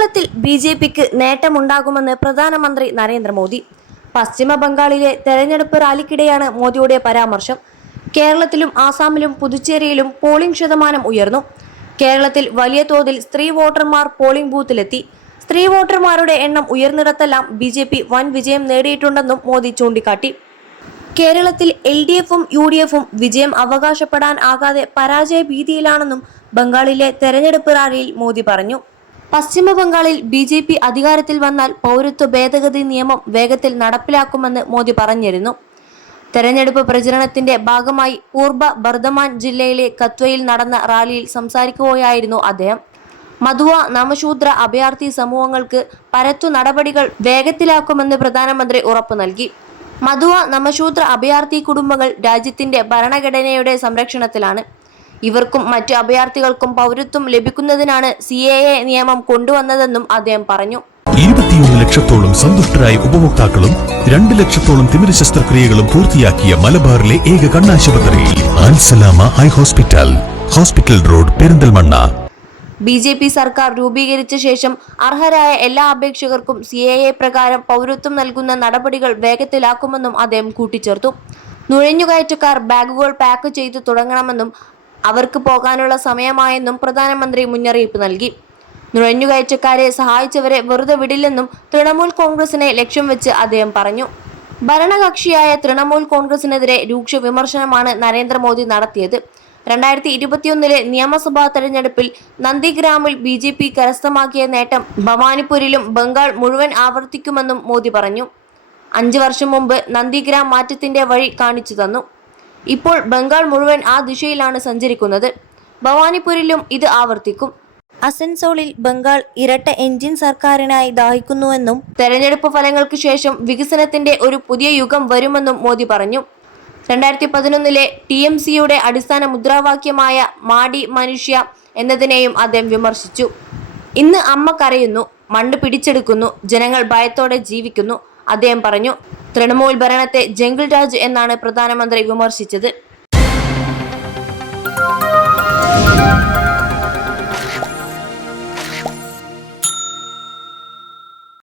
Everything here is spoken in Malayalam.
കേരളത്തിൽ ബിജെപിക്ക് നേട്ടമുണ്ടാകുമെന്ന് പ്രധാനമന്ത്രി നരേന്ദ്രമോദി. പശ്ചിമ ബംഗാളിലെ തെരഞ്ഞെടുപ്പ് റാലിക്കിടെയാണ് മോദിയുടെ പരാമർശം. കേരളത്തിലും ആസാമിലും പുതുച്ചേരിയിലും പോളിംഗ് ശതമാനം ഉയർന്നു. കേരളത്തിൽ വലിയ തോതിൽ സ്ത്രീ വോട്ടർമാർ പോളിംഗ് ബൂത്തിലെത്തി. സ്ത്രീ വോട്ടർമാരുടെ എണ്ണം ഉയർന്നിടത്തെല്ലാം ബിജെപി വൻ വിജയം നേടിയിട്ടുണ്ടെന്നും മോദി ചൂണ്ടിക്കാട്ടി. കേരളത്തിൽ LDFും UDFും വിജയം അവകാശപ്പെടാൻ ആകാതെ പരാജയ ഭീതിയിലാണെന്നും ബംഗാളിലെ തെരഞ്ഞെടുപ്പ് റാലിയിൽ മോദി പറഞ്ഞു. പശ്ചിമ ബംഗാളിൽ BJP അധികാരത്തിൽ വന്നാൽ പൗരത്വ ഭേദഗതി നിയമം വേഗത്തിൽ നടപ്പിലാക്കുമെന്ന് മോദി പറഞ്ഞിരുന്നു. തെരഞ്ഞെടുപ്പ് പ്രചരണത്തിന്റെ ഭാഗമായി പൂർബ ബർധമാൻ ജില്ലയിലെ കത്വയിൽ നടന്ന റാലിയിൽ സംസാരിക്കുകയായിരുന്നു അദ്ദേഹം. മധുവ നമശൂദ്ര അഭയാർത്ഥി സമൂഹങ്ങൾക്ക് പരത്തു നടപടികൾ വേഗത്തിലാക്കുമെന്ന് പ്രധാനമന്ത്രി ഉറപ്പു നൽകി. മധുവ നമശൂദ്ര അഭയാർത്ഥി കുടുംബങ്ങൾ രാജ്യത്തിന്റെ ഭരണഘടനയുടെ സംരക്ഷണത്തിലാണ്. ഇവർക്കും മറ്റു അഭയാർത്ഥികൾക്കും പൗരത്വം ലഭിക്കുന്നതിനാണ് CAA നിയമം കൊണ്ടുവന്നതെന്നും അദ്ദേഹം പറഞ്ഞു. 21 ലക്ഷത്തോളം സന്തുഷ്ടരായ ഉപഭോക്താക്കളും 2 ലക്ഷത്തോളം തിമിര ശസ്ത്രക്രിയകളും പൂർത്തിയാക്കിയ മലബാറിലെ ഏക കണ്ണാശുപത്രി Alsalama eye hospital, hospital road, Perinthalmanna. BJP സർക്കാർ രൂപീകരിച്ച ശേഷം അർഹരായ എല്ലാ അപേക്ഷകർക്കും CAA പ്രകാരം പൗരത്വം നൽകുന്ന നടപടികൾ വേഗത്തിലാക്കുമെന്നും അദ്ദേഹം കൂട്ടിച്ചേർത്തു. നുഴഞ്ഞുകയറ്റക്കാർ ബാഗുകൾ പാക്ക് ചെയ്തു തുടങ്ങണമെന്നും അവർക്ക് പോകാനുള്ള സമയമായെന്നും പ്രധാനമന്ത്രി മുന്നറിയിപ്പ് നൽകി. നുഴഞ്ഞുകയറ്റക്കാരെ സഹായിച്ചവരെ വെറുതെ വിടില്ലെന്നും തൃണമൂൽ കോൺഗ്രസിനെ ലക്ഷ്യം വെച്ച് അദ്ദേഹം പറഞ്ഞു. ഭരണകക്ഷിയായ തൃണമൂൽ കോൺഗ്രസിനെതിരെ രൂക്ഷ വിമർശനമാണ് നരേന്ദ്രമോദി നടത്തിയത്. 2021 നിയമസഭാ തെരഞ്ഞെടുപ്പിൽ നന്ദിഗ്രാമിൽ BJP കരസ്ഥമാക്കിയ നേട്ടം ഭവാനിപ്പൂരിലും ബംഗാൾ മുഴുവൻ ആവർത്തിക്കുമെന്നും മോദി പറഞ്ഞു. 5 വർഷം മുമ്പ് നന്ദിഗ്രാം മാറ്റത്തിന്റെ വഴി കാണിച്ചു തന്നു. ഇപ്പോൾ ബംഗാൾ മുഴുവൻ ആ ദിശയിലാണ് സഞ്ചരിക്കുന്നത്. ഭവാനിപ്പൂരിലും ഇത് ആവർത്തിക്കും. അസൻസോളിൽ ബംഗാൾ ഇരട്ട എഞ്ചിൻ സർക്കാരിനായി ദാഹിക്കുന്നുവെന്നും തെരഞ്ഞെടുപ്പ് ഫലങ്ങൾക്ക് ശേഷം വികസനത്തിന്റെ ഒരു പുതിയ യുഗം വരുമെന്നും മോദി പറഞ്ഞു. 2011 TMCയുടെ അടിസ്ഥാന മുദ്രാവാക്യമായ മാടി മനുഷ്യ എന്നതിനെയും അദ്ദേഹം വിമർശിച്ചു. ഇന്ന് അമ്മ കരയുന്നു, മണ്ണ് പിടിച്ചെടുക്കുന്നു, ജനങ്ങൾ ഭയത്തോടെ ജീവിക്കുന്നു, അദ്ദേഹം പറഞ്ഞു. തൃണമൂൽ ഭരണത്തെ ജംഗിൾ രാജ് എന്നാണ് പ്രധാനമന്ത്രി വിമർശിച്ചത്.